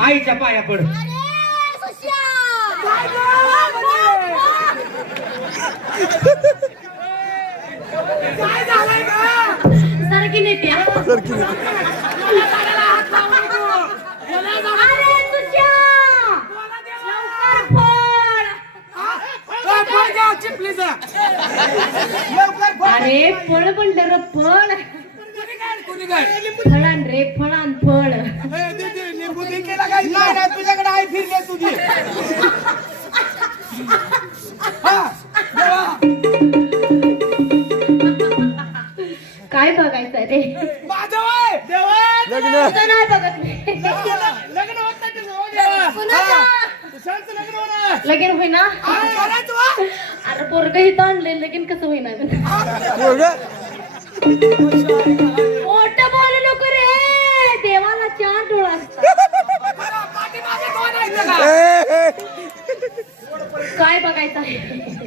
आईच्या पाया पड काय गं? काय झालंय का सारखी नेत्या हात लावू नको. बोला जाऊ. अरे तुझ्या बोला देवा. लवकर फोड हा? अ, पळ द्या चिपलीचं. लवकर पळ. अरे फळ म्हणलं र फळ? फळान रे फळान फळ ए, दीदी, लिंबू दे केला काय? नाही, नाही, तुझ्याकडे आई फिरली तुझी. हा, देवा. काय बघायचं रे माझं वय. देवा. तुझं नाही बघत तुझं, हो होईना. अरे पोरग इथं आणले लगीन कसं होईना मोठ बोलू नको रे देवाला चार डोळा? काय बघायचं आहे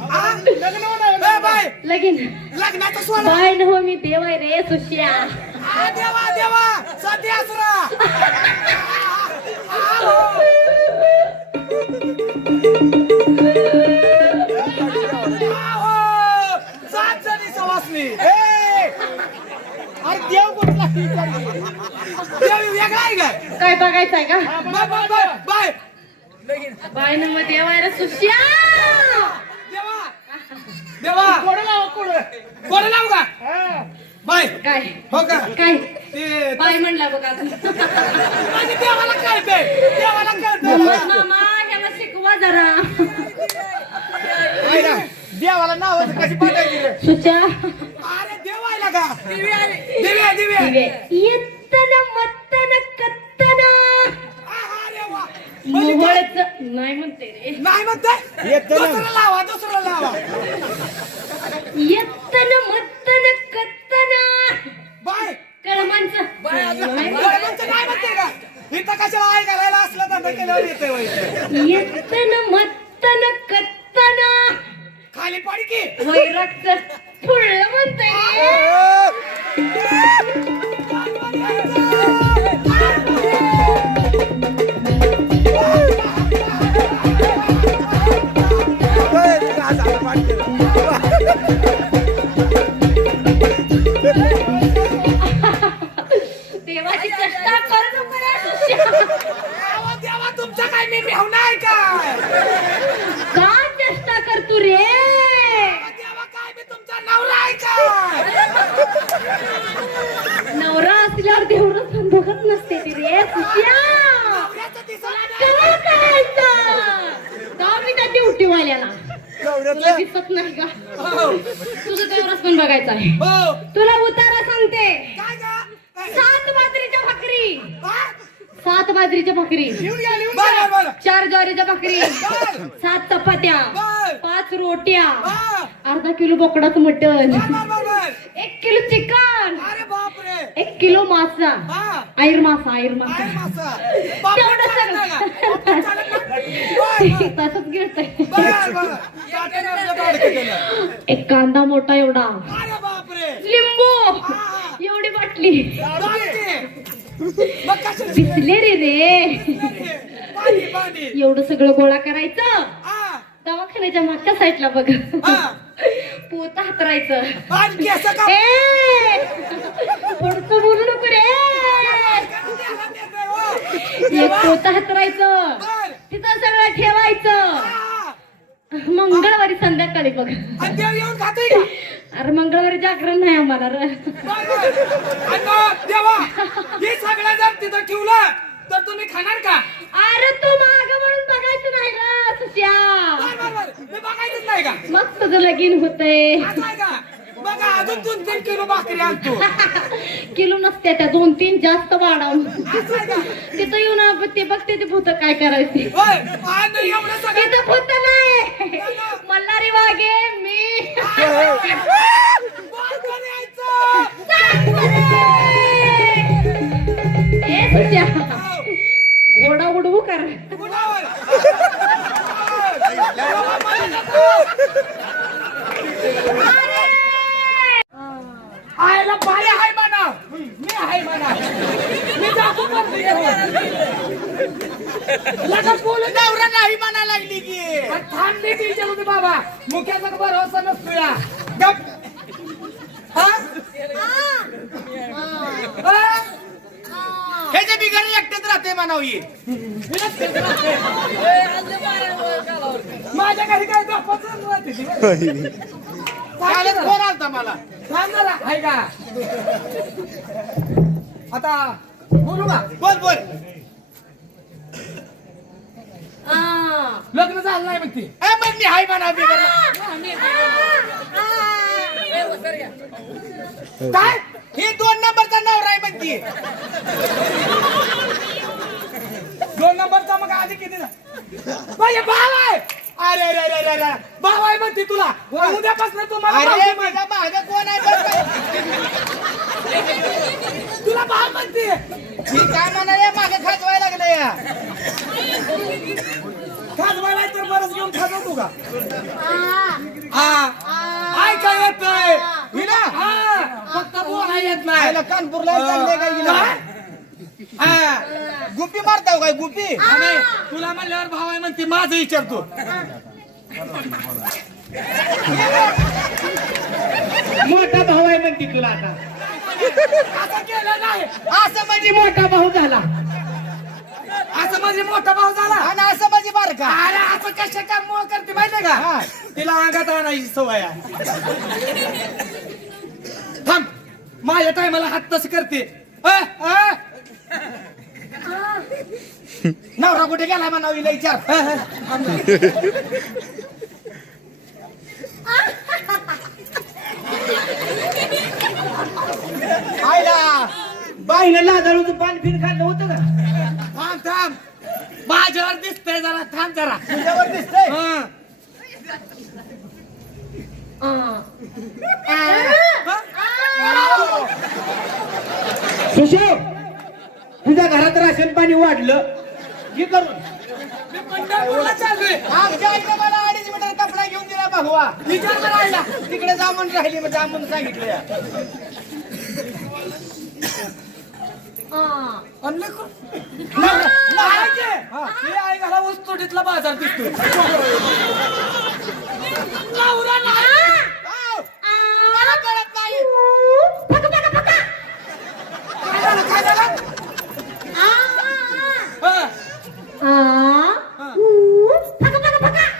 हा? लग्न बाय. न हो मी देव आहे रे सुश्या आ, देवा देवा सध्या काय काय बघायचं आहे का? Bye bye bye bye bye न मग देव सुश्या! देवा देवा कोण लाव कोण कोण लावू का बाय काय? हो का काय? ते बाय म्हणला बघा देवाला कळते देवाला कळते मामा याला शिकवा जरा. देवाला नाव कशी पाठायची? सुच्या अरे देवायला का दिव्या दिव्या येतन मत्तन कत्तन आहा, रे वा. म्हणजे काय? मोहळच नाही म्हणते रे नाही म्हणताय दुसरं लावा दुसरं लावा येतन देवाची चेष्टा कर नको देवा तुमचा काय मी मेहुणा आहे काय का चेष्टा कर तू रे. अहो, देवा काय मी तुमचा नवरा आहे काय नवरा असल्यावर देवरं पण बघत नसते ती रे त्या ड्युटीवाल्याला तुला दिसत नाही का हो. तुझं पण बघायचं आहे हो. तुला उतारा सांगते? सात बाजरीच्या भाकरी? सात बाजरीच्या भाकरी. चार ज्वारीच्या भाकरी. सात चपात्या. पाच रोट्या. अर्धा किलो बोकडाचं मटण. एक किलो चिकन का? बापरे, चालत नाही. बर, बर. तसंच गिळतंय. एक कांदा मोठा एवढा. लिंबू. एवढी बाटली. दिसले रे रे. एवढं सगळं गोळा करायचं. दवाखान्याच्या मागच्या साईडला बघ. पोत हातरायचं. आणि केस का ए! पुढचं बोलू नको रे. एक पोत हातरायचं. बर तिथं सगळं ठेवायचं. हा. मंगळवारी संध्याकाळी बघ. आणि देव येऊन खातोय का? अरे मंगळवारी जागरण नाही आम्हाला र. बर, बर. आणि मग देवा हे सगळं जर तिथं ठेवलं तर तुम्ही खाणार का? अरे तू माग म्हणून बघायचं नाही ग सुश्या. बर बर बर. मी बघायचंच नाही का? मग तुझं लगीन होतंय. का? बघा अजून दोन तीन किलो भाकरी आणतो. किलो नसते त्या दोन तीन जास्त वाढवून का? तिथं येऊन आपण ते बघते ते भूत काय करायचे. होय आणि एवढं सगळं तिथं भूत नाही. मल्हारी वागे मी? ए सुश्या. घोडा उडवू कर? आयला म्हणा. मी आहे म्हणा. मी जातो करते लगेच बोलू नवरा नाही म्हणा लागली की. पण थांबली ती विचार होती बाबा. मुख्याचा भरोसा नसतो या गप हा? हा? हे जे बिगर एकटेच राहते म्हणावी माझ्या घरी काय झोपायचं नव्हतं ती. कालच फोन आलता मला आहे का आता बोलू का बोल बोल लग्न झालं नाही म्हणते ए, पण मी हाय म्हणा काय? ही दोन नंबरचा नवरा आहे म्हणती दोन नंबरचा मग आधी किती माझे भाव आहे. अरे अरे अरे अरे अरे. भाव आहे म्हणते तुला. उद्यापासून तू मला अरे भावजी म्हण. माझा माझा कोण आहे बरं का? तुला भाव म्हणते. मी काय म्हणाले? मागे खाजवायला लागले या. खाजवायला तर बरंच घेऊन खाजव तू का? हा. काय काय येतंय. हिला? हा. फक्त बोला येत नाही. आयला कानपूरला चालले काय? हा. गुपी मारताव काय गुपी आणि तुला म्हणल्यावर भाव आहे म्हणते माझं विचारतो. मोठा भाऊ आहे म्हणती तुला आता. असं केलं नाही. असं म्हणजे मोठा भाऊ झाला. असं म्हणजे मोठा भाऊ झाला? आणि असं म्हणजे बारका अरे असं कशा काय मोह करते माहितीये का? हा. तिला अंगात आणायची सवय आहे. थांब. माझ्या टायमाला हात तसं करते. अ, अ, नवरा कुठे गेला म्हणावं हिला विचार. अ, अ, थांब ना. आयला बाईनं लाजाळूचं पान फिन खाल्लं होतं का? थांब थांब. माझ्यावर दिसतंय जरा थांब जरा. तुझ्यावर दिसतंय? हं. तुझ्या घरात राशन पाणी वाढलं. हे करून. मी पंढरपूरला चाललोय. आमच्या आईने मला अडीच मीटर कपडा घेऊन दिला भगवा विचार करायला तिकडे जा म्हणून राहिली मग जा म्हणून सांगितलं. या. हे. आई घाला ऊसतोडीतला बाजार नवरा नाही. आव! मला कळत नाही. काय झालं, काय झालं? हं.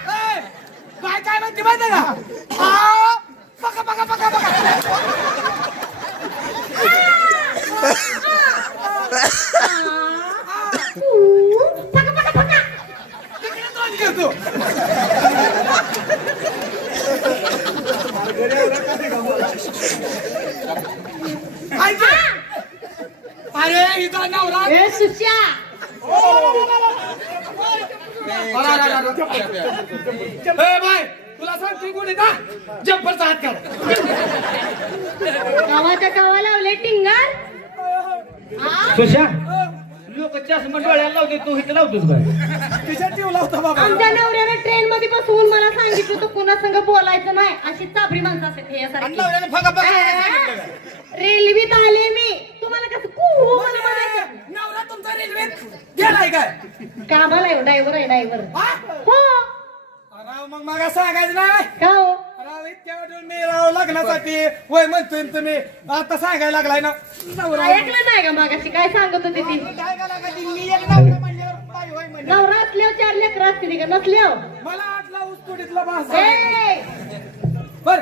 ए, काय काय म्हणते माहिती का आ, पका पका पका पका ऐक. अरे इथं नवरा. ए अरे. ए, बाय. तुला सांगते कोणी का? जब्बरचा हात काढ. गावाच्या गावा लावले टिंगार. आ? सुशा लोक चष्मा डोळ्याला लावते तू इथं लावतोस काय तिच्या ठेवला होता बाबा. आमच्या नवऱ्यानं ट्रेन मध्ये बसवून मला सांगितलं होतं कोणा संग बोलायचं नाही. अशी चाबरी माणसं असते हे आणि यासारखी नवऱ्याने फगा फगा सांगितलं का? रेल्वेत आले मी. तुम्हाला कसं कू मला म्हणायचं नवरा तुमचा रेल्वेत गेलाय काय? कामाला आहे ड्रायव्हर आहे ड्रायव्हर हा? हो. अरे मग मला सांगायचं नाही. का हो? अरे इतक्या वेळेस मी राव लग्नासाठी वय म्हणतोय न तुम्ही. आता सांगायला लागलाय ना. नवरा ऐकलं नाही का मागाशी? काय सांगत होती ती? काय का ती मी एक नवरा म्हणल्यावर बाई होय म्हणलं. नवरा असल्यावर चार लेकर असतील का? नसल्यावर? मला वाटला ऊसतोडीतला भास ए, बर.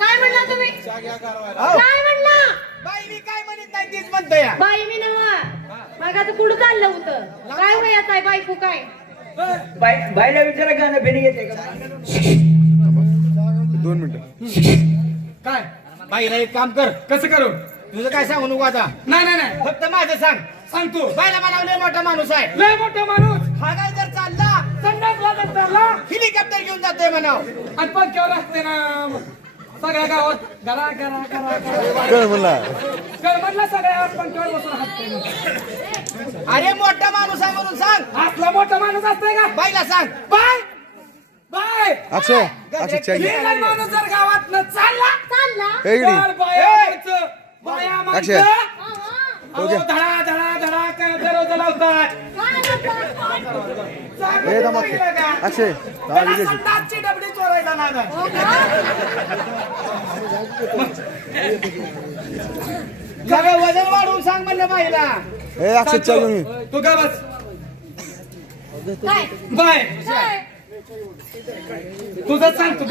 काय म्हणला तुम्ही? हो. काय म्हणला? बाई मी काय म्हणत नाही तीच म्हणतो या बाई मी नवा मागाचं कुठं चाललं होतं? काय वयात आहे बायको काय? बाईला विचारा गाणं बिणी येते का? दोन मिनिटं. काय? बाईला एक काम कर. कसं करू? तुझं काय सांगू नको आता. नाही नाही नाही. फक्त माझं सांग. सांग तू. बाईला म्हणावले मोठा माणूस आहे. लय मोठा माणूस. हा काय जर चालला संडासला जर चालला. हेलिकॉप्टर घेऊन जातोय म्हणाव. आणि पंख्यावर असते ना? सगळ्या गावात सगळ्या पंख्यावर बसून हसते अरे मोठा माणूस आहे म्हणून सांग. असला मोठा माणूस असतंय का? बाईला सांग. बाय! गेला माणूस जर गावात न चालला चालला ए, इकडे. तर बाया माणसं, बाया अक्षय. माणसं, हा, हा. अहो, धडा धडा धडा काय दरवाजा लावतात काय बोलता? चांगलं ए, दमा- बघितलं का? अक्षय, त्याला दाढी घे. संडासची डबडी चोरायचा नाद आहे. हो का? सगळं वजन वाढवून सांग म्हणलं बाईला ए अक्षय ये. तू का बस बाय काय तुझं सांग तू